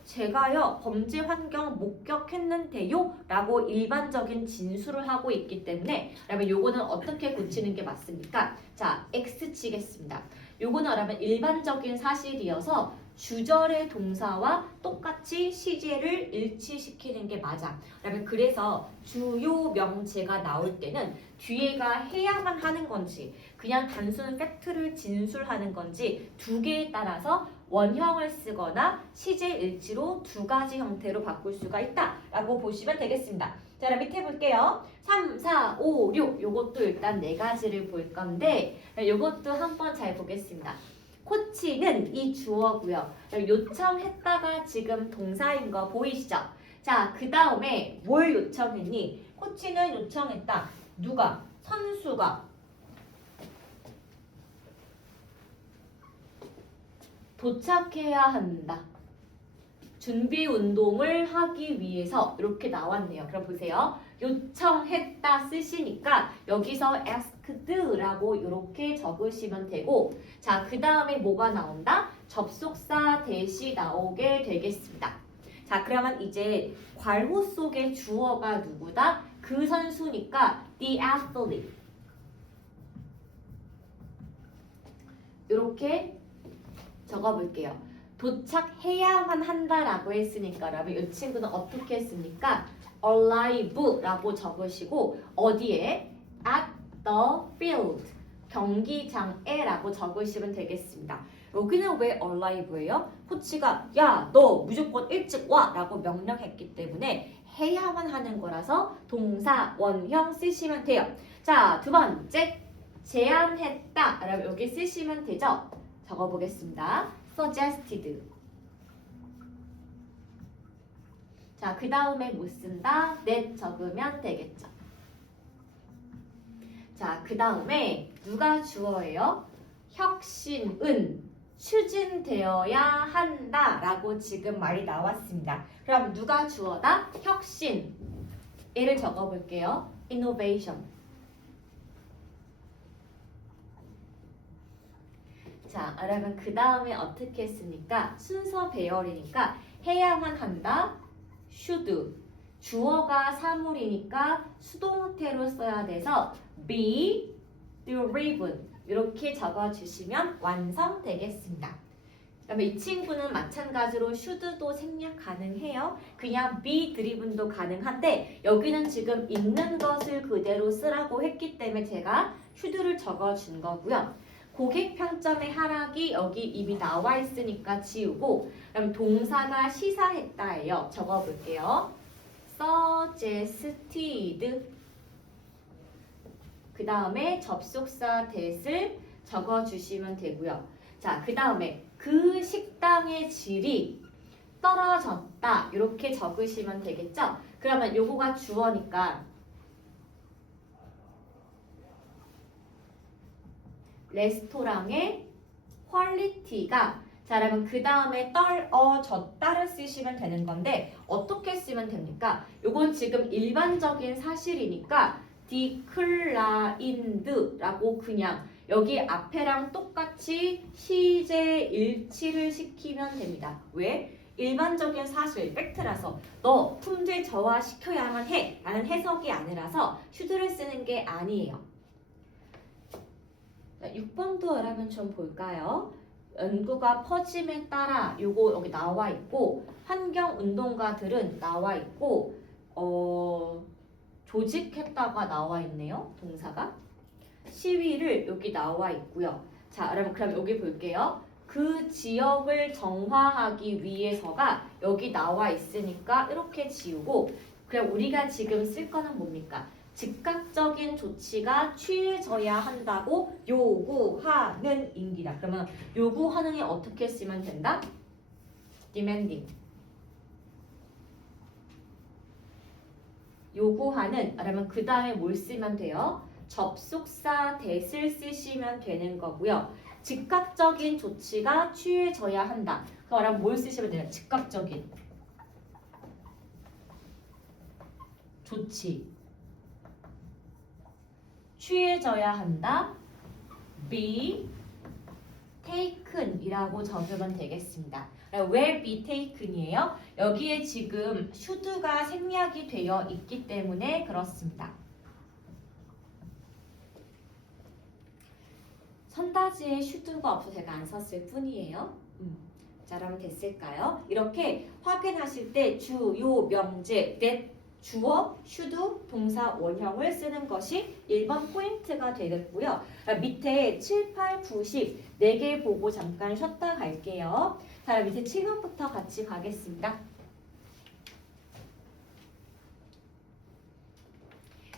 제가요 범죄 환경 목격했는데요 라고 일반적인 진술을 하고 있기 때문에 여러분 요거는 어떻게 고치는 게 맞습니까? 자 X 치겠습니다. 요거는 여러분 일반적인 사실이어서 주절의 동사와 똑같이 시제를 일치시키는 게 맞아. 여러분 그래서 주요 명제가 나올 때는 뒤에가 해야만 하는 건지 그냥 단순 팩트를 진술하는 건지 두 개에 따라서 원형을 쓰거나 시제 일치로 두 가지 형태로 바꿀 수가 있다라고 보시면 되겠습니다. 자, 그럼 밑에 볼게요. 3, 4, 5, 6 요것도 일단 네 가지를 볼 건데 요것도 한번 잘 보겠습니다. 코치는 이 주어고요. 요청했다가 지금 동사인 거 보이시죠? 자, 그 다음에 뭘 요청했니? 코치는 요청했다. 누가? 선수가. 도착해야 한다. 준비 운동을 하기 위해서 이렇게 나왔네요. 그럼 보세요. 요청했다 쓰시니까 여기서 asked라고 이렇게 적으시면 되고 자, 그 다음에 뭐가 나온다? 접속사 대시 나오게 되겠습니다. 자, 그러면 이제 괄호 속의 주어가 누구다? 그 선수니까 the athlete. 이렇게 적어볼게요. 도착해야만 한다라고 했으니까 여러분 이 친구는 어떻게 했습니까? arrive라고 적으시고 어디에? at the field. 경기장에라고 적으시면 되겠습니다. 여기는 왜 alive예요? 코치가 야, 너 무조건 일찍 와! 라고 명령했기 때문에 해야만 하는 거라서 동사 원형 쓰시면 돼요. 자, 두 번째 제안했다. 라고 여기 쓰시면 되죠? 적어보겠습니다. suggested. 자, 그 다음에 못 쓴다. net 적으면 되겠죠. 자, 그 다음에 누가 주어예요? 혁신은 추진되어야 한다 라고 지금 말이 나왔습니다. 그럼 누가 주어다? 혁신. 얘를 적어볼게요. innovation. 자, 여러분 그 다음에 어떻게 했습니까? 순서 배열이니까 해야만 한다. should. 주어가 사물이니까 수동태로 써야 돼서 be driven. 이렇게 적어주시면 완성되겠습니다. 그다음에 이 친구는 마찬가지로 should도 생략 가능해요. 그냥 be driven도 가능한데 여기는 지금 있는 것을 그대로 쓰라고 했기 때문에 제가 should를 적어준 거고요. 고객 평점의 하락이 여기 이미 나와 있으니까 지우고 그럼 동사가 시사했다예요. 적어볼게요. suggested. 그 다음에 접속사 that을 적어주시면 되고요. 자, 그 다음에 그 식당의 질이 떨어졌다. 이렇게 적으시면 되겠죠? 그러면 요거가 주어니까 레스토랑의 퀄리티가 자, 그러면 그 다음에 떨어졌다를 쓰시면 되는 건데 어떻게 쓰면 됩니까? 요건 지금 일반적인 사실이니까 decline드라고 그냥 여기 앞에랑 똑같이 시제 일치를 시키면 됩니다. 왜? 일반적인 사실, 팩트라서 너 품질 저하시켜야만 해 라는 해석이 아니라서 should를 쓰는 게 아니에요. 자, 6번도 여러분 좀 볼까요? 연구가 퍼짐에 따라 요거 여기 나와 있고 환경운동가들은 나와 있고 조직했다가 나와 있네요. 동사가. 시위를 여기 나와 있고요. 자, 여러분 그럼 여기 볼게요. 그 지역을 정화하기 위해서가 여기 나와 있으니까 이렇게 지우고 그럼 우리가 지금 쓸 거는 뭡니까? 즉각적인 조치가 취해져야 한다고 요구하는 인기다. 그러면 요구하는이 어떻게 쓰면 된다? demanding. 요구하는 그러면 그 다음에 뭘 쓰면 돼요? 접속사 that을 쓰시면 되는 거고요. 즉각적인 조치가 취해져야 한다. 그럼 뭘 쓰시면 돼요? 즉각적인 조치 취해져야 한다. be taken 이라고 적으면 되겠습니다. 왜 be taken이에요? 여기에 지금 should가 생략이 되어 있기 때문에 그렇습니다. 선다지에 should가 없어서 제가 안 썼을 뿐이에요. 자, 그러면 됐을까요? 이렇게 확인하실 때 주요 명제 that 주어, should, 동사 원형을 쓰는 것이 1번 포인트가 되겠고요. 밑에 7, 8, 9, 10 4개 보고 잠깐 쉬었다 갈게요. 자, 밑에 7번부터 같이 가겠습니다.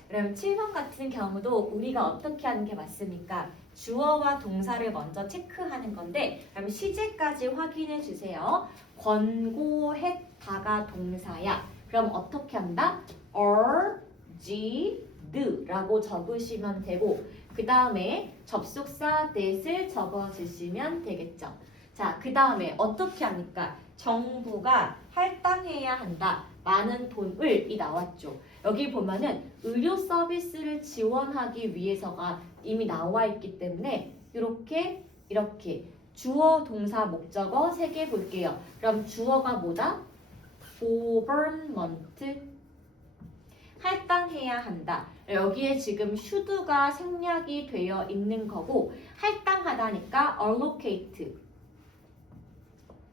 그럼 7번 같은 경우도 우리가 어떻게 하는 게 맞습니까? 주어와 동사를 먼저 체크하는 건데 그럼 시제까지 확인해 주세요. 권고했다가 동사야. 그럼 어떻게 한다? urged라고 적으시면 되고 그 다음에 접속사 that을 적어주시면 되겠죠. 자, 그 다음에 어떻게 합니까? 정부가 할당해야 한다. 많은 돈을 이 나왔죠. 여기 보면은 의료 서비스를 지원하기 위해서가 이미 나와 있기 때문에 이렇게 주어, 동사, 목적어 3개 볼게요. 그럼 주어가 뭐다? government 할당해야 한다. 여기에 지금 should가 생략이 되어 있는 거고 할당하다니까 allocate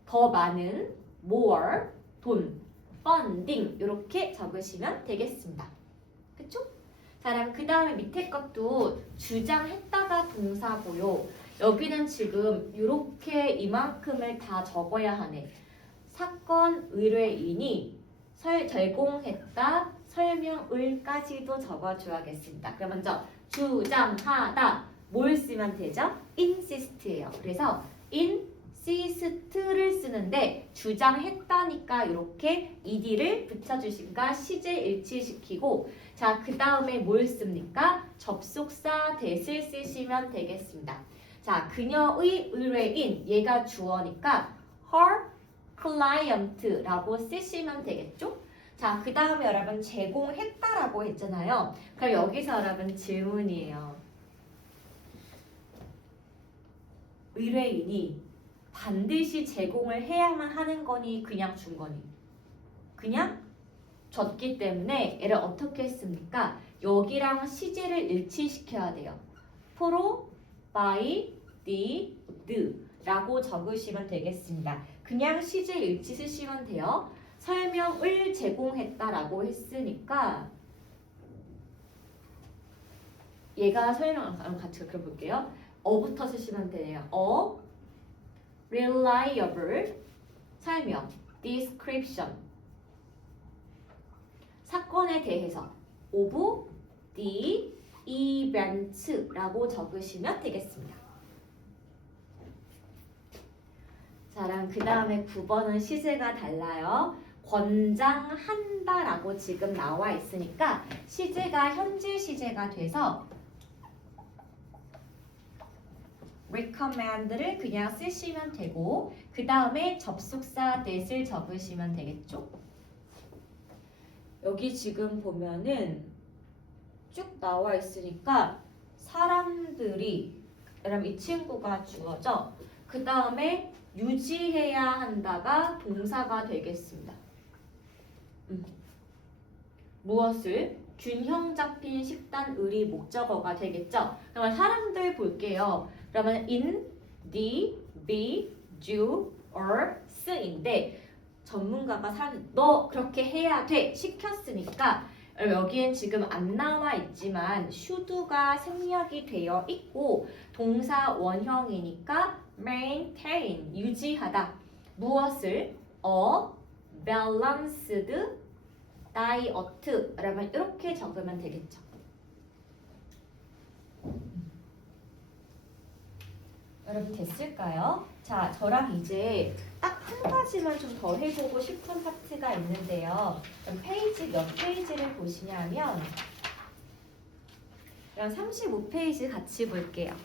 더 많은 more 돈 funding 이렇게 적으시면 되겠습니다. 그쵸? 자, 자, 그 다음에 밑에 것도 주장했다가 동사고요. 여기는 지금 이렇게 이만큼을 다 적어야 하네. 사건 의뢰인이 제공했다 설명을까지도 적어줘야겠습니다. 그럼 먼저 주장하다 뭘 쓰면 되죠? insist예요. 그래서 insist를 쓰는데 주장했다니까 이렇게 ed를 붙여주신가 시제 일치시키고 자, 그 다음에 뭘 씁니까? 접속사 that을 쓰시면 되겠습니다. 자, 그녀의 의뢰인 얘가 주어니까 her client라고 쓰시면 되겠죠? 자, 그 다음에 여러분 제공했다라고 했잖아요. 그럼 여기서 여러분 질문이에요. 의뢰인이 반드시 제공을 해야만 하는 거니 그냥 준 거니? 그냥 줬기 때문에 얘를 어떻게 했습니까? 여기랑 시제를 일치시켜야 돼요. provide 라고 적으시면 되겠습니다. 그냥 시제 일치 쓰시면 돼요. 설명을 제공했다라고 했으니까 얘가 설명 같이 그려볼게요. 어부터 쓰시면 되네요. reliable 설명 description 사건에 대해서 of the events라고 적으시면 되겠습니다. 자, 그 다음에 9번은 시제가 달라요. 권장한다라고 지금 나와 있으니까 시제가 현재 시제가 돼서 recommend를 그냥 쓰시면 되고 그 다음에 접속사 that을 적으시면 되겠죠. 여기 지금 보면은 쭉 나와 있으니까 사람들이 그럼 이 친구가 주어져 그 다음에 유지해야 한다가 동사가 되겠습니다. 무엇을? 균형 잡힌 식단 의리 목적어가 되겠죠. 그러면 사람들 볼게요. 그러면 in, the, be, do, or, s인데 전문가가 너 그렇게 해야 돼 시켰으니까 여기엔 지금 안 나와 있지만 should가 생략이 되어 있고 동사 원형이니까 maintain 유지하다 무엇을 balanced diet 라면 이렇게 적으면 되겠죠. 여러분 됐을까요? 자, 저랑 이제 딱 한 가지만 좀 더 해보고 싶은 파트가 있는데요. 그럼 페이지 몇 페이지를 보시냐면 그럼 35페이지 같이 볼게요.